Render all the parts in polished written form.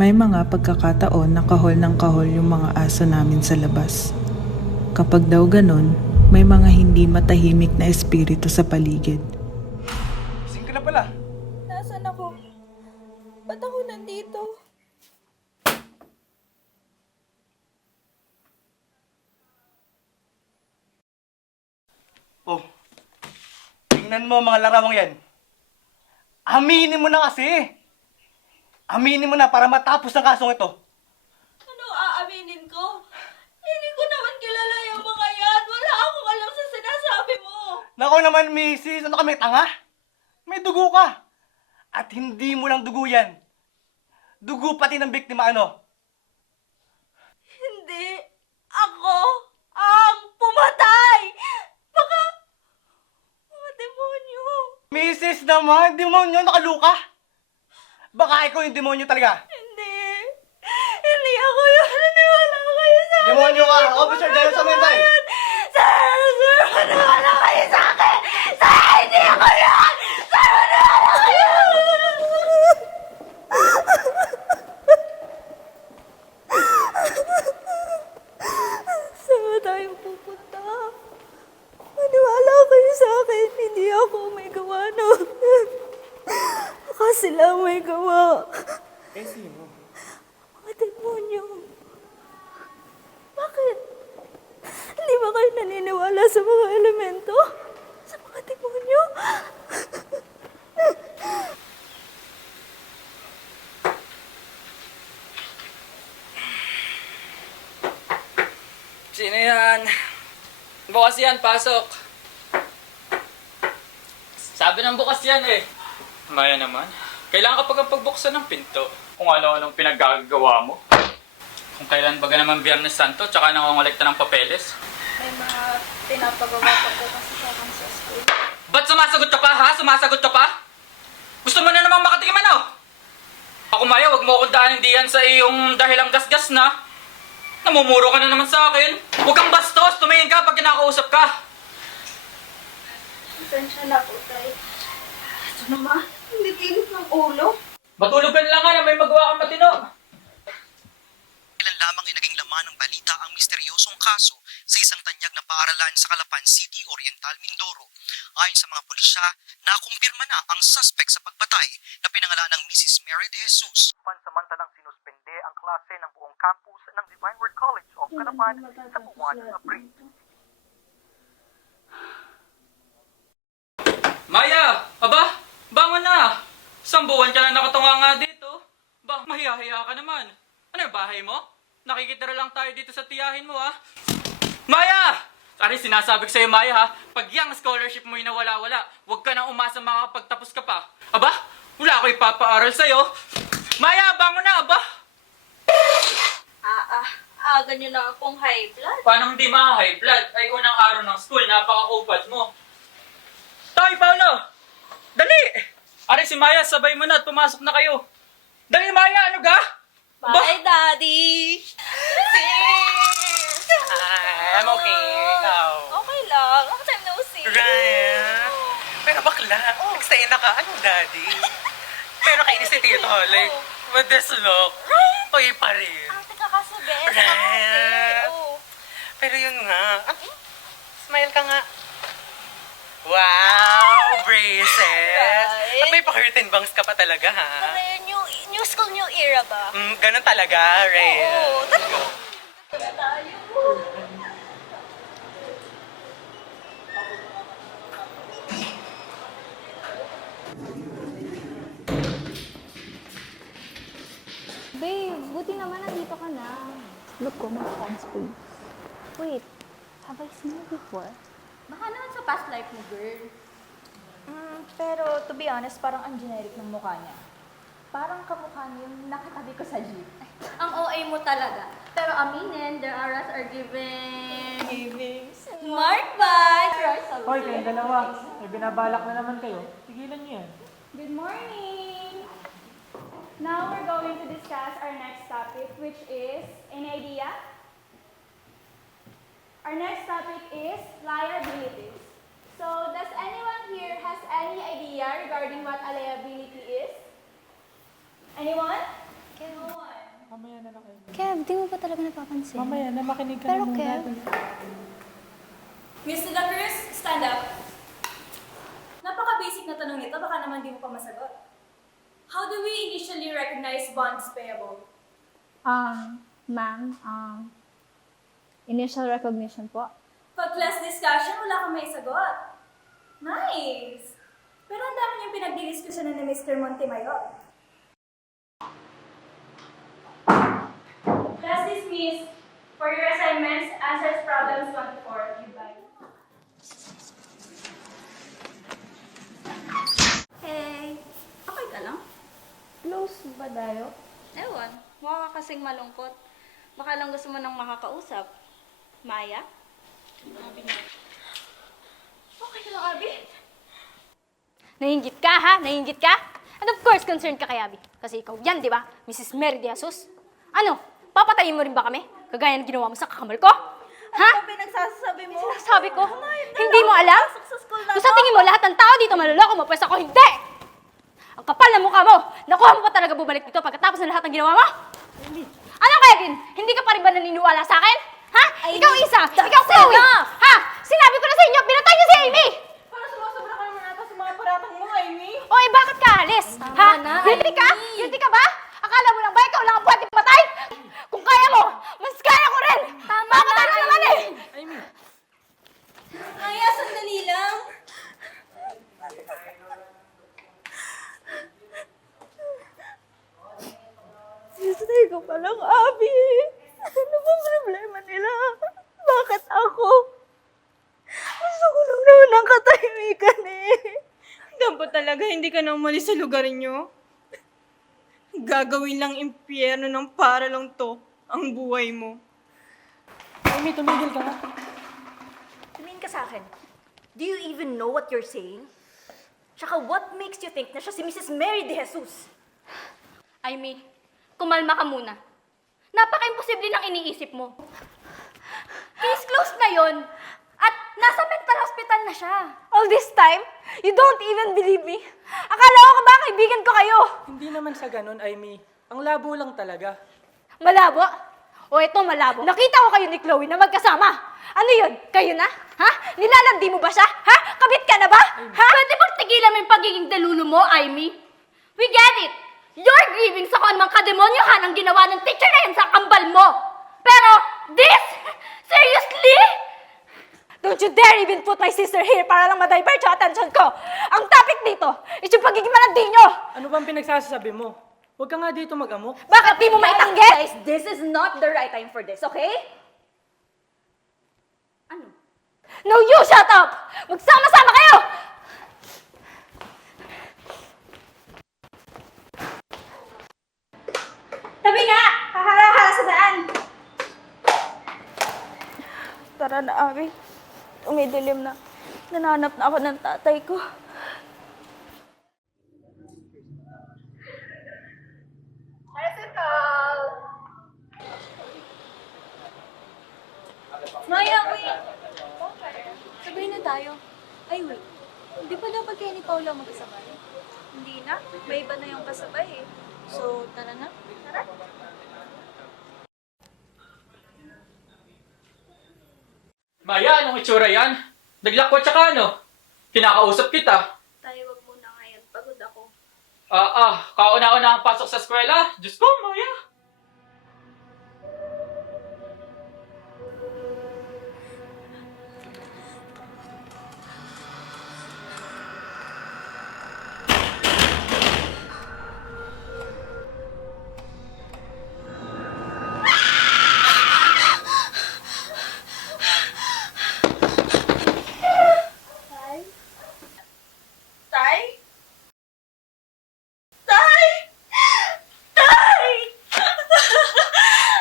May mga pagkakataon na kahol ng kahol yung mga aso namin sa labas. Kapag daw ganun, may mga hindi matahimik na espiritu sa paligid. Gising ka na pala. Nasaan ako? Ba't ako nandito? Oh, tingnan mo mga larawang yan. Aminin mo na kasi. Aminin mo na para matapos ang kasong ito. Ano aaminin ko? Hindi ko naman kilala yung mga yan. Wala akong alam sa sinasabi mo. Nako naman, misis. Ano ka, may tanga? May dugo ka. At hindi mo lang dugo yan. Dugo pati ng biktima, ano? Hindi. Ako ang pumatay. Baka mga demonyo. Misis naman, demonyo, nakaluka. Baka ikaw yung demonyo talaga. Hindi. Hindi ako yun. Naniwala kayo sa akin. Demonyo ka, Officer Daniel Samantay. Sir, maniwala kayo sa akin. Sir, hindi ako yun. Sir, maniwala kayo. Saan ba tayo pupunta? Maniwala kayo sa akin. Hindi ako may gawa, no? Baka sila ang may gawa. Eh, sino? Mga demonyo. Bakit? Hindi ba kayo naniniwala sa mga elemento? Sa mga demonyo? Sino yan? Bukas yan, pasok. Sabi ng bukas yan eh. Maya naman. Kailangan kapag ang pagbuksan ng pinto. Kung ano-anong pinaggagawa mo. Kung kailan baga naman Biyernes Santo, tsaka nangongolekta ng papeles. May mga pinapagawa pa po kasi sa akin sa school. Ba't sumasagot ka pa, ha? Sumasagot ka pa? Gusto mo na namang makatikim ano? Ako Maya, wag mo akong daanin diyan sa iyong dahilang gasgas na. Namumuro ka na naman sa akin. Huwag kang bastos, tumingin ka pag kinakausap ka. Pasensya na po, tay. Ito naman, hindi tinit ng ulo. Matulog ka na lang nga na may magawa kang matino. Ilan lamang ay naging laman ng balita ang misteryosong kaso sa isang tanyag na paaralan sa Calapan City, Oriental, Mindoro. Ayon sa mga pulisya, nakumpirma na ang suspect sa pagpatay na pinangalan ng Mrs. Mary De Jesus. Pansamantalang sinuspende ang klase ng buong campus ng Divine Word College of Calapan sa buwan ng Abril. Maya! Aba! Bangon na! Isang buwan ka na nakatunga nga dito. Ba, mahihahiya ka naman. Ano yung bahay mo? Nakikitira lang tayo dito sa tiyahin mo, ha? Maya! Ari, sinasabi ko sa'yo, Maya, ha? Pag yung scholarship mo yung nawala-wala, huwag ka nang umasa makakapagtapos ka pa. Aba? Wala ako ipapaaral sa'yo. Maya, bangon na, aba! Aga nyo na akong high blood. Paano hindi ma-high blood? Ay, unang araw ng school, napaka-kupad mo. Tay, Paolo! Dali! Ari, si Maya, sabay mo na at pumasok na kayo. Dali, Maya, ano ga? Bye, Daddy! Sis! I'm okay. Ikaw? Okay lang. Long time no see. Ryan? Pero bakla, nagsaya na ka. Anong daddy? Pero kainis ni Tito, like, with this look, oy pa rin. Ate ka kasi, best. Right. Oo. Pero yun nga, smile ka nga. Wow, braces! Right. At may pa-curtain bangs ka pa talaga, ha? Ano yun, new school, new era ba? Ganun talaga, Ryan. Oo. Tayo. Babe, buti naman nandito ka na. Look ko, my phone's free. Wait, have I seen you before? Baka naman sa past life mo, girl. Pero to be honest, parang ang generic ng mukha niya. Parang kamukha niya yung nakatabi ko sa jeep. Ang OA mo talaga. Pero aminin, the aras are giving smart vibes. Hoy, kayong dalawa. May binabalak na naman kayo. Tigilan niyo yan. Good morning! Now we're going to discuss our next topic, which is, any idea? Our next topic is liabilities. So, does anyone here has any idea regarding what a liability is? Anyone? No one. di mo ba talaga napapansin? Mamaya na makinig ka Pero na muna. Kev, Miss De La Cruz, stand up. Napaka-basic na tanong nito, baka naman di mo pa masagot. How do we initially recognize bonds payable? Ma'am, initial recognition po. Pag class discussion, wala kang may sagot. Nice! Pero ang dami niyong pinagdidiskusyonan ni Mr. Montemayor. Class dismissed. For your assignments, answers problems 1 to 4. Goodbye. Hey, okay ka lang? Close ba tayo? Ewan, mukha ka kasing malungkot. Baka lang gusto mo nang makakausap. Maya? Okay ka lang, Abby? Nainggit ka, ha? Nainggit ka? And of course, concerned ka kay Abby. Kasi ikaw yan, di ba? Mrs. Mary De Jesus. Ano? Papatayin mo rin ba kami? Kagaya ng ginawa mo sa kakamal ko? Ha? Ano pinagsasabi mo? Sinasabi ko? Hindi mo alam? Kung sa tingin mo, lahat ng tao dito maloloko mo, pues ako hindi! Ang kapal ng mukha mo! Nakuha mo pa talaga bumalik dito pagkatapos ng lahat ng ginawa mo? Ano kaya din? Hindi ka pa rin ba naniniwala sa akin? Ha? Ikaw Isa! Ikaw Chloe! Ha? Sinabi ko na sa inyo, pinatay niyo si Amy! Para sumusobra ka naman ata sa mga paratang mo, Amy. O eh, bakit ka alis? Ha? Guilty ka? Guilty ka ba? Akala mo lang ba ikaw lang ang pwedeng matay? Kung kaya mo, mas kaya ko rin! Makapatay mo naman eh! Aya, sandali lang. Stay ko pa lang, Abby. Ano bang problema nila? Bakit ako? Gusto ko lang naman ng katahimikan eh. Dapat talaga hindi ka na umalis sa lugar niyo. Gagawin lang impyerno ng para lang to ang buhay mo. Amy, tumigil ka na. Tumingin ka sa akin. Do you even know what you're saying? Tsaka what makes you think na siya si Mrs. Mary De Jesus? Amy, kumalma ka muna. Napaka-imposible ng iniisip mo. Case closed na yon. At nasa mental hospital na siya. All this time, you don't even believe me? Akala ko ba kaibigan ko kayo? Hindi naman sa ganun, Amy. Ang labo lang talaga. Malabo? O ito malabo. Nakita ko kayo ni Chloe na magkasama. Ano yun? Kayo na? Ha? Nilalandi mo ba siya? Ha? Kabit ka na ba? Ha? Pwede bang tigilan mo yung pagiging delulo mo, Amy? We get it. You're grieving sa kung anumang kademonyohan ang ginawa ng teacher na yan sa kambal mo. Pero, this? Seriously? Don't you dare even put my sister here para lang ma-divert yung attention ko. Ang topic dito is yung pagiging malandi nyo. Ano bang pinagsasabi mo? Huwag ka nga dito mag-amok. Bakit di mo maitanggi? Guys, this is not the right time for this, okay? Ano? No, you shut up! Magsama-sama kayo! Tabi nga! Hahala-hala sa daan! Tara na, Abby. Umidilim na. Nananap na ako ng tatay ko. Maya, wait! Sabay na tayo. Ay, wait. Di ba dapat kayo ni Paula magkasabay? Hindi na. May iba na yung kasabay eh. So, tara na. Tara. Maya, anong itsura yan? Naglakwat tsaka ano? Kinakausap kita. Tayo wag muna ngayon. Pagod ako. Kauna-una ang pasok sa eskwela. Diyos ko, Maya. Tay? Tay! Tay!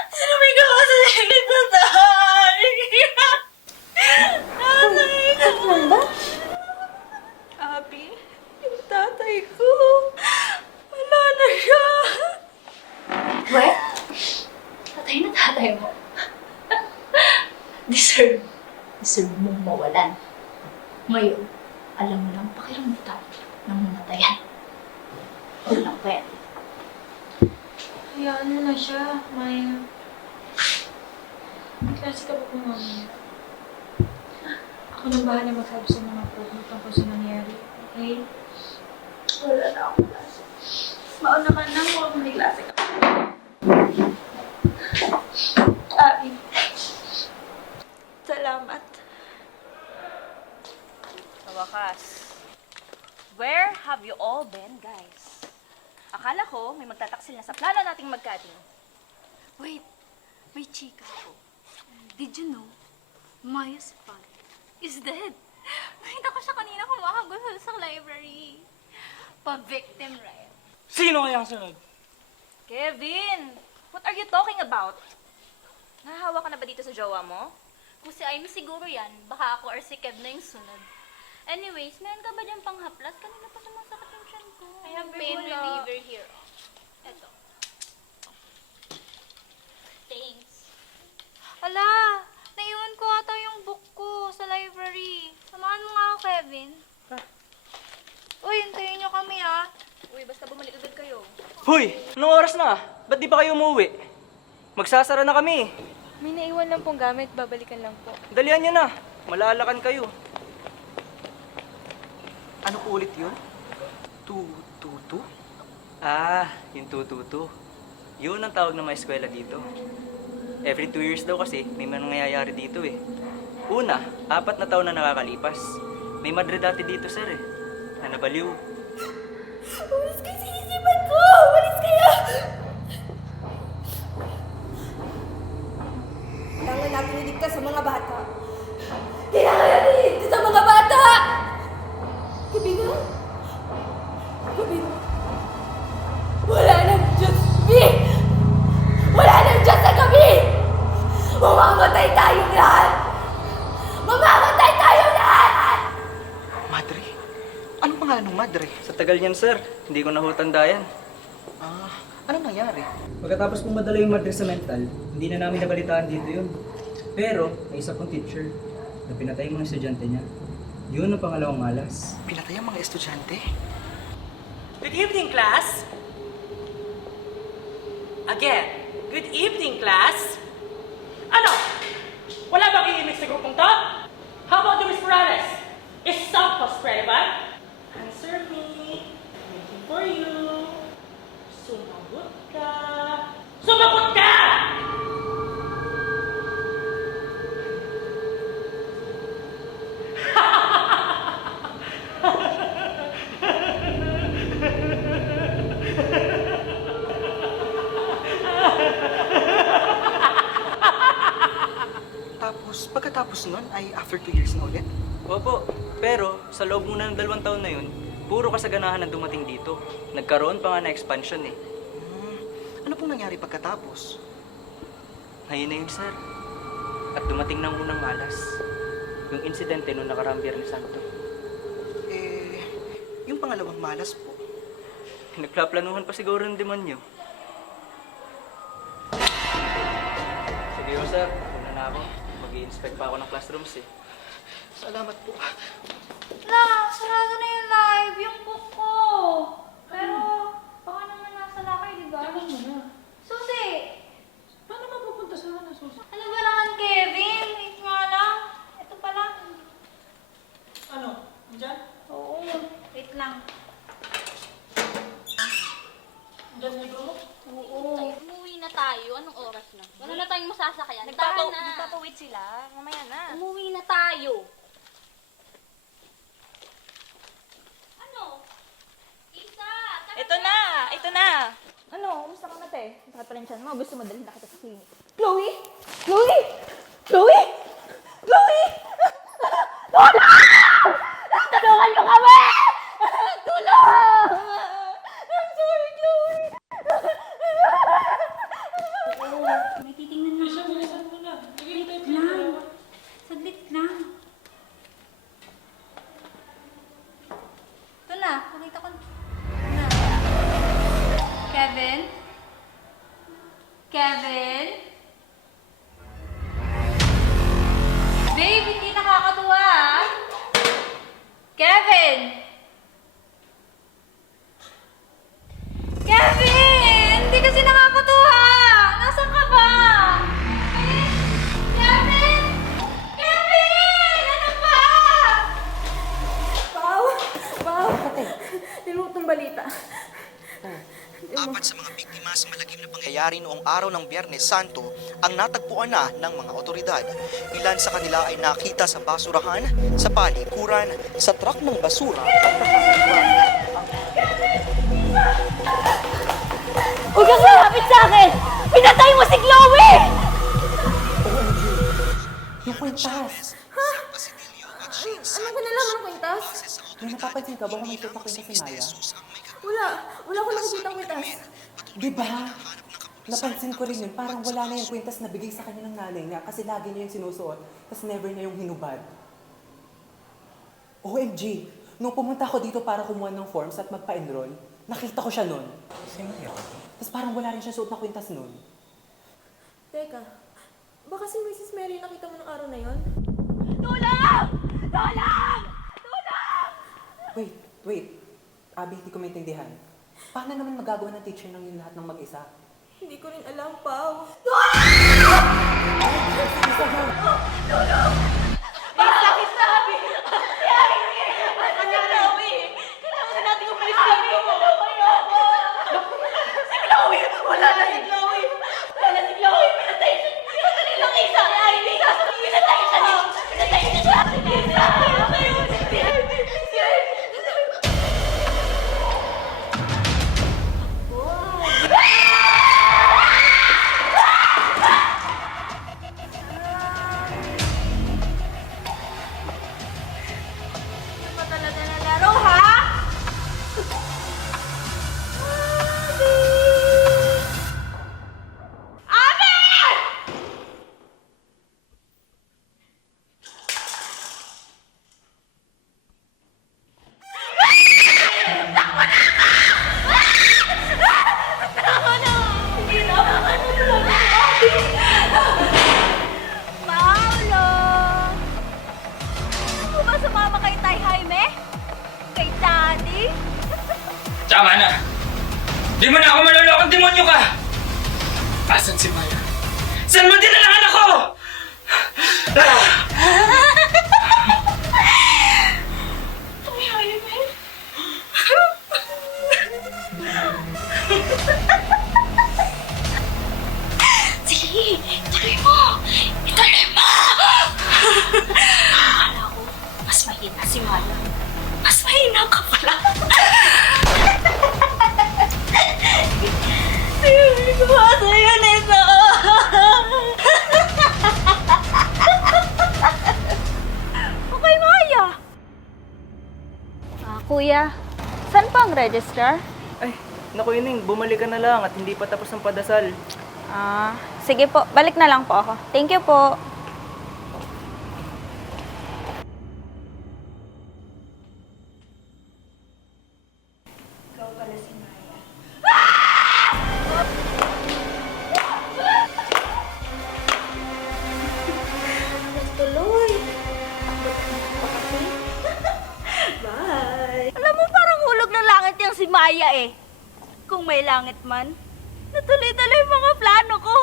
Sino may gawa sa lilit na tay? Tatay ko! ba? Abby, yung tatay ko. Wala na siya. What? Tatay na tatay mo. Deserve mong mawalan. Ngayon, alam mo lang pakiramdam ng mamatayan. Walang pwede. Hayaan mo na siya, Maya. Klase ka ba po mamaya? Ako nang bahala magsabi sa mga prof mo tungkol sa nangyari. Okay? Wala na ako klase. Mauna ka na kung may klase ka. Ay. Salamat. Sa wakas. Where have you all been, guys? Akala ko may magtataksil na sa plano nating magkating. Wait, may chika ko. Did you know, Maya's father is dead? Nakita ko siya kanina kumakagulo sa library. Pa-victim, right? Sino kaya ang sunod? Kevin! What are you talking about? Nahahawa ka na ba dito sa jowa mo? Kung si Amy siguro yan, baka ako or si Kev na yung sunod. Anyways, meron ka ba dyan panghaplas? Kanina pa sumasakit yung tiyan ko. I have pain reliever here. Eto. Thanks. Ala, naiwan ko ata yung book ko sa library. Samahan mo nga ako, Kevin. Uy, hintayin niyo kami ah. Uy, basta bumalik agad kayo. Hoy! Anong oras na? Ba't di pa kayo umuwi? Magsasara na kami. May naiwan lang pong gamit, babalikan lang po. Dalian nyo na. Malalakan kayo. Ano po ulit yun? Tututu? Ah, yung tututu. Yun ang tawag ng mga eskwela dito. Every 2 years daw kasi may nangyayari dito eh. Una, 4 na taon na nakakalipas. May madre dati dito, sir eh. Na nabaliw. Umalis kayo sa isipan ko! Umalis kayo! Kailangan natin iligtas sa mga bata. Kailangan natin iligtas sa mga bata! Gabi na. Gabi na. Wala nang Diyos, B! Wala nang Diyos sa gabi! Mamamatay tayong lahat! Mamamatay tayong lahat! Madre? Anong pangalan ng madre? Sa tagal niyan, sir, hindi ko na ho tanda yan. Anong nangyari? Pagkatapos kong madala yung madre sa mental, hindi na namin nabalitaan dito yun. Pero, may isa pong teacher na pinatay mga estudyante niya. Yun ang pangalawang malas. Pinatay ang mga estudyante? Good evening, class. Again, good evening, class. Ano? Wala bang iimik sa grupong to? How about you, Miss Morales? Is Southpaw relevant? Answer me. Waiting for you. Sumagot ka. Sumagot ka! Tapos, pagkatapos nun ay after 2 years na ulit? Opo, pero sa loob muna ng 2 taon na yun, puro kasaganahan ang dumating dito. Nagkaroon pa nga na expansion eh. Ano pong nangyari pagkatapos? Ngayon na yun, sir. At dumating ng unang malas. Yung insidente noong nakaraang Biyernes Santo. Yung pangalawang malas po. Nagplaplanuhan pa siguro ng demonyo. Sige ho, sir. Una na ako. Mag-i-inspect pa ako ng classrooms eh. Salamat po. La, sarado na yung live, yung book ko. Pero, baka naman nasa lakay, di ba? Teka muna. Susi! Paano mapupunta sa Susi? Ano ba naman, Kevin? Wait nga lang. Ito pala. Ano? Diyan? Oo, wait lang. Diyan sa grupo? Oo. Umuwi na tayo. Anong oras na? Wala na tayong masasakayan. Nagpapawait sila. Mamaya na. Umuwi na tayo. Ano? Isa! Ito na! Ito na! Ano? Kumusta ka na, te? Sakit pa rin tiyan mo. Gusto mo dalhin na kita sa clinic. Chloe! Chloe! Chloe! Chloe! Tulong! Tulungan niyo kami! Tulong! I'm sorry, Chloe! May titingnan mo. Wait lang. Saglit lang. Ito na. Pakita ko. Na. Kevin? Kevin? Babe, hindi nakakatuwa ah. Kevin! Kevin! Hindi kasi nakakatuwa! Nasaan ka ba? nangyari noong araw ng Biyernes Santo ang natagpuan na ng mga otoridad. Ilan sa kanila ay nakita sa basurahan, sa palikuran, sa truck ng basura at Huwag kang malapit sa akin! Pinatay mo si Chloe! Yung kwintas! Ano ko nalaman ng kwintas? May napapansin ka ba kung may shoot na kwintas si Maya? Wala ko nakikita kwintas. Diba? Napansin ko rin yun, parang wala na yung kwintas na bigay sa kanya ng nanay niya kasi lagi niya yung sinusuot, tapos never niya yung hinubad. OMG! Nung pumunta ako dito para kumuha ng forms at magpa-enroll, nakita ko siya nun. Tapos parang wala rin siya suot na kwintas nun. Teka, baka si Mrs. Mary nakita mo ng araw na yon? Tulong! Tulong! Tulong! Wait. Abby, hindi ko maintindihan. Paano naman magagawa ng teacher ng yung lahat ng mag-isa? Hindi ko rin alam, Pao. Ano ba talaga na laro, ha? Abby! Paolo! Ano ba sumama kay Tay Jaime? Kay Daddy? Tama na! Di mo na ako malulokong demonyo ka! Asan si Maya? Saan mo dinala ang anak ko? Tay Jaime? Sige, ituloy mo! Ituloy mo! Akala ko, mas mahina si Maya. Mas mahina ka pala. Hindi ko ba sa'yo nito? Okay, Maya. Kuya, saan pa ang registrar? Ay, naku Ining, bumalik ka na lang at hindi pa tapos ang padasal. Sige po. Balik na lang po ako. Thank you po. Tuloy. Bye. Alam mo, parang hulog ng langit yung si Maya eh. Kung may langit man, natuloy-tuloy yung mga plano ko.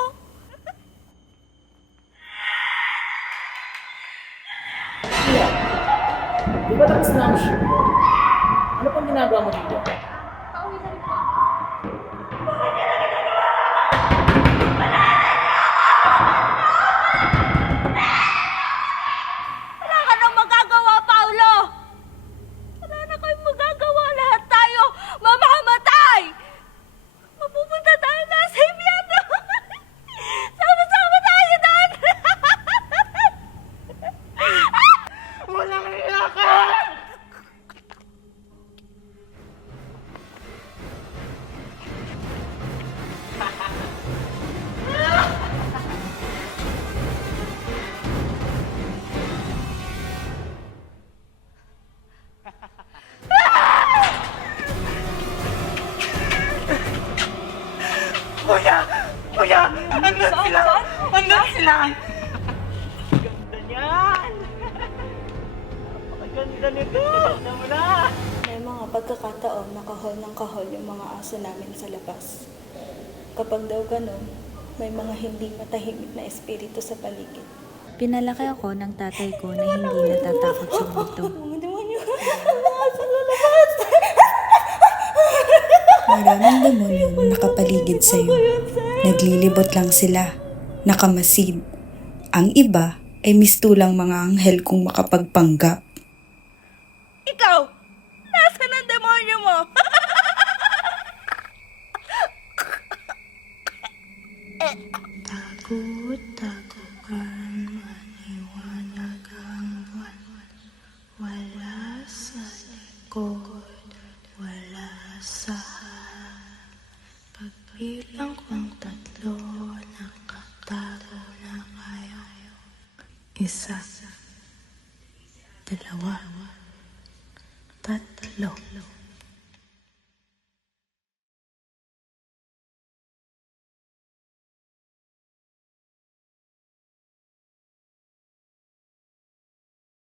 Di ba tapos na ang shoot? Ano pang ginagawa mo dito? Pauwi na rin po. Wala ka nang magagawa, Paulo! Wala na kayong magagawa. Lahat tayo mamamatay! Mapupunta tayo na sa impyerno! Sama-sama tayo doon! Walang iyakan! Kuya! Andun sila! Andun sila! Ganda niyan! Napakaganda nito! Ganda mo na! May mga pagkakataon na kahol ng kahol yung mga aso namin sa labas. Kapag daw ganun, may mga hindi matahimik na espiritu sa paligid. Pinalaki ako ng tatay ko na hindi natatakot sa multo. Mga demonyo! Mga aso sa labas! Maraming demonyo na nakapaligid sa'yo. Yun, sir! naglilibot lang sila, nakamasid. Ang iba ay mistulang mga anghel kung makapagpanggap. Ikaw! Nasaan ang demonyo mo? Tago ka, maliwanag ang buwan. Wala sa likod, wala sa harap. Pagbilang ko ang 3, nakatago na kayo. 1, 2, 3.